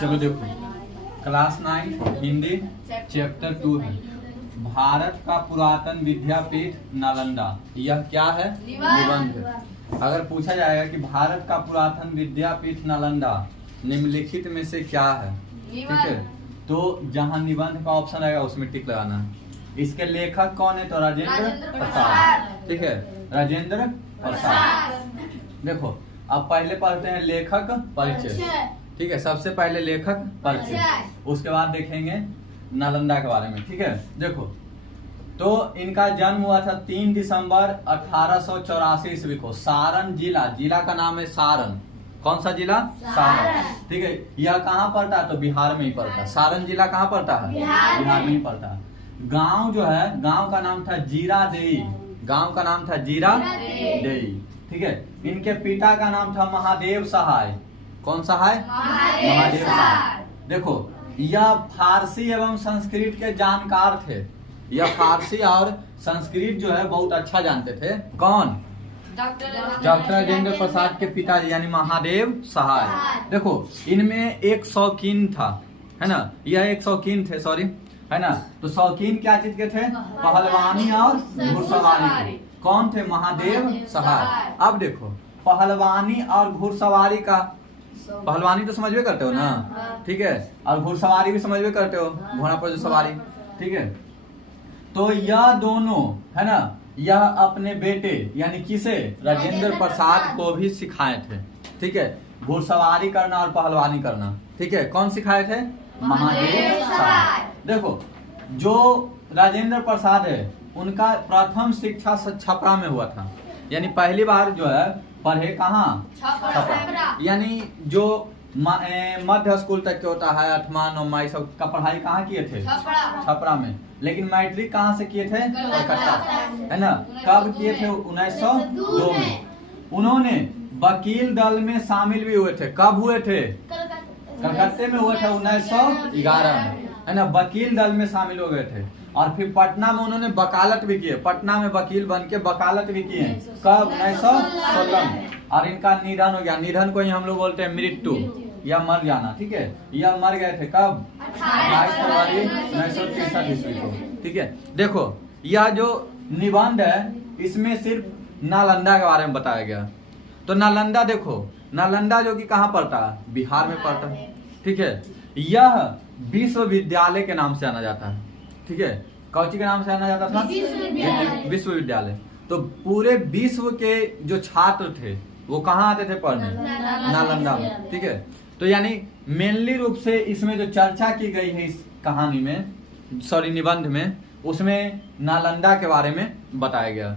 चलो देखो, class 9 Hindi chapter 2 है। भारत का पुरातन विद्यापीठ नालंदा। यह क्या है? निबंध है। अगर पूछा जाएगा कि भारत का पुरातन विद्यापीठ नालंदा निम्नलिखित में से क्या है, ठीक है, तो जहाँ निबंध का ऑप्शन आएगा उसमें टिक लगाना है। इसके लेखक कौन है? तो राजेंद्र प्रसाद, ठीक है, राजेंद्र प्रसाद। देखो अब पहले पढ़ते हैं लेखक परिचय, ठीक है, सबसे पहले लेखक परिचय, उसके बाद देखेंगे नालंदा के बारे में, ठीक है। देखो तो इनका जन्म हुआ था 3 दिसंबर 1884 ईस्वी को सारण जिला का नाम है सारण। कौन सा जिला? सारण, ठीक है। यह कहाँ पड़ता है? तो बिहार में ही पड़ता है। सारण जिला कहाँ पड़ता है? बिहार में ही पड़ता है। गांव जो है, गांव का नाम था जीरादेई, गांव का नाम था जीरादेई, ठीक है। इनके पिता का नाम था महादेव सहाय। कौन सहाय? महादेव सहाय। देखो यह फारसी एवं संस्कृत के जानकार थे। यह फारसी और संस्कृत जो है बहुत अच्छा जानते थे। कौन? डॉक्टर राजेंद्र प्रसाद के पिताजी यानी महादेव सहाय। देखो इनमें एक शौकीन था, है ना, यह एक शौकीन थे, सॉरी, है ना। तो शौकीन क्या चीज के थे? पहलवानी और घुड़सवारी। कौन थे? महादेव सहाय। अब देखो पहलवानी और घुड़सवारी का, पहलवानी तो समझ में करते हो ना, ठीक है, और घुड़सवारी भी समझ में करते हो, घोड़ा पर जो सवारी, ठीक है। तो यह दोनों, है ना, यह अपने बेटे यानी किसे? राजेंद्र प्रसाद को भी सिखाए थे, ठीक है, घुड़सवारी करना और पहलवानी करना, ठीक है। कौन सिखाए थे? महादेव सहाय। देखो जो राजेंद्र प्रसाद है उनका प्रथम शिक्षा छपरा में हुआ था, यानी पहली बार जो है पढ़े कहाँ? छपरा। यानी जो मध्य स्कूल तक के होता है, 8वां 9वां सब का पढ़ाई कहाँ किए थे? छपरा में। लेकिन मैट्रिक कहाँ से किए थे? कलकत्ता, है ना। कब किए थे? 1902 में। उन्होंने वकील दल में शामिल भी हुए थे। कब हुए थे? कलकत्ते में हुए थे 1911 में, है ना। वकील दल में शामिल हो गए थे और फिर पटना में उन्होंने वकालत भी किए। पटना में वकील बन के वकालत भी किए। कब? 1916 में। और इनका निधन हो गया। निधन को ही हम लोग बोलते हैं मृत्यु या मर जाना, ठीक है। यह मर गए थे कब? 28 फरवरी 1963 ईस्वी को, ठीक है। देखो यह जो निबंध है इसमें सिर्फ नालंदा के बारे में बताया गया। तो नालंदा देखो, नालंदा जो कि कहाँ पड़ता है? बिहार में पड़ता है, ठीक है। यह विश्वविद्यालय के नाम से जाना जाता है, ठीक है। कौची के नाम से जाना जाता था? विश्वविद्यालय। तो पूरे विश्व के जो छात्र थे वो कहाँ आते थे पढ़ने? नालंदा में, ठीक है। तो यानी मेनली रूप से इसमें जो चर्चा की गई है इस कहानी में, सॉरी निबंध में, उसमें नालंदा के बारे में बताया गया,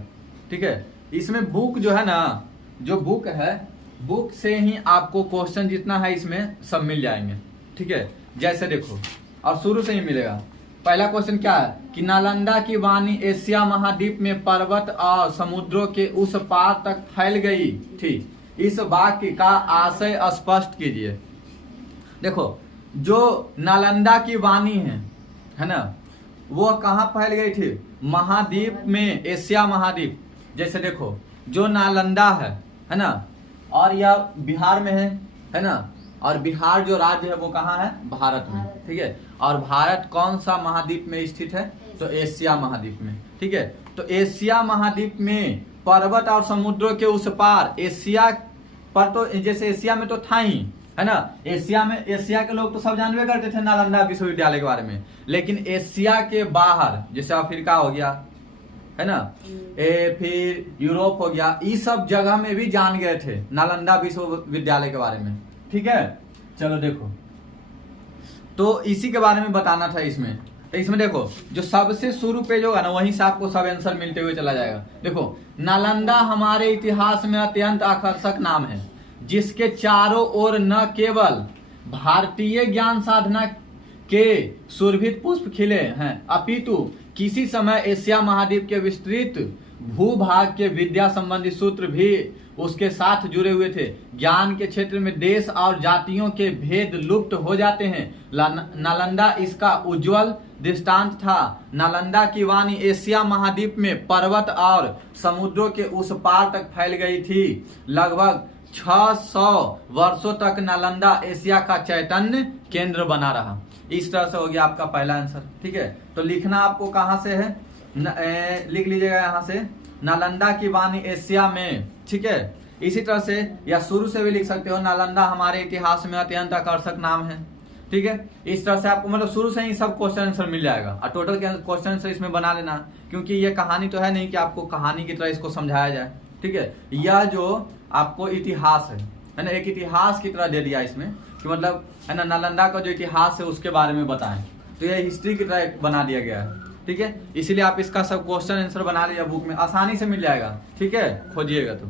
ठीक है। इसमें बुक जो है ना, जो बुक है, बुक से ही आपको क्वेश्चन जितना है इसमें सब मिल जाएंगे, ठीक है। जैसे देखो और शुरू से ही मिलेगा। पहला क्वेश्चन क्या है कि नालंदा की वाणी एशिया महाद्वीप में पर्वत और समुद्रों के उस पार तक फैल गई थी। इस वाक्य का आशय स्पष्ट कीजिए। देखो जो नालंदा की वाणी है ना, वो कहाँ फैल गई थी? महाद्वीप में, एशिया महाद्वीप। जैसे देखो जो नालंदा है ना, और यह बिहार में है ना, और बिहार जो राज्य है वो कहाँ है? भारत में, ठीक है। और भारत कौन सा महाद्वीप में स्थित है? तो एशिया महाद्वीप में, ठीक है। तो एशिया महाद्वीप में पर्वत और समुद्रों के उस पार, एशिया पर तो जैसे एशिया में तो था ही, है ना। एशिया में, एशिया के लोग तो सब जानवे करते थे नालंदा विश्वविद्यालय के बारे में। लेकिन एशिया के बाहर जैसे अफ्रीका हो गया, है ना, फिर यूरोप हो गया, इस सब जगह में भी जान गए थे नालंदा विश्वविद्यालय के बारे में, ठीक है। चलो देखो तो इसी के बारे में बताना था इसमें। तो इसमें देखो जो सबसे शुरू पेज होगा ना, वहीं से आपको सब आंसर मिलते हुए चला जाएगा। देखो नालंदा हमारे इतिहास में अत्यंत आकर्षक नाम है, जिसके चारों ओर न केवल भारतीय ज्ञान साधना के सुरभित पुष्प खिले हैं, अपितु किसी समय एशिया महाद्वीप के विस्तृत भूभाग के विद्या संबंधी सूत्र भी उसके साथ जुड़े हुए थे। ज्ञान के क्षेत्र में देश और जातियों के भेद लुप्त हो जाते हैं। नालंदा इसका उज्जवल दृष्टांत था। नालंदा की वाणी एशिया महाद्वीप में पर्वत और समुद्रों के उस पार तक फैल गई थी। लगभग 600 वर्षों तक नालंदा एशिया का चैतन्य केंद्र बना रहा। इस तरह से हो गया आपका पहला आंसर। ठीक है, तो लिखना आपको कहां से है, लिख लीजिएगा यहां से, नालंदा की वाणी एशिया में। ठीक है, इसी तरह से या शुरू से भी लिख सकते हो, नालंदा हमारे इतिहास में अत्यंत आकर्षक नाम है। ठीक है, इस तरह से आपको मतलब शुरू से ही सब क्वेश्चन आंसर मिल जाएगा और टोटल क्वेश्चन आंसर इसमें बना लेना, क्योंकि ये कहानी तो है नहीं कि आपको कहानी की तरह इसको समझाया जाए। ठीक है, यह जो आपको इतिहास है ना, एक इतिहास की तरह दे दिया इसमें कि मतलब है ना, नालंदा का जो इतिहास है उसके बारे में बताएं, तो यह हिस्ट्री की तरह बना दिया गया है। ठीक है, इसीलिए आप इसका सब क्वेश्चन आंसर बना लिया, बुक में आसानी से मिल जाएगा। ठीक है, खोजिएगा तो।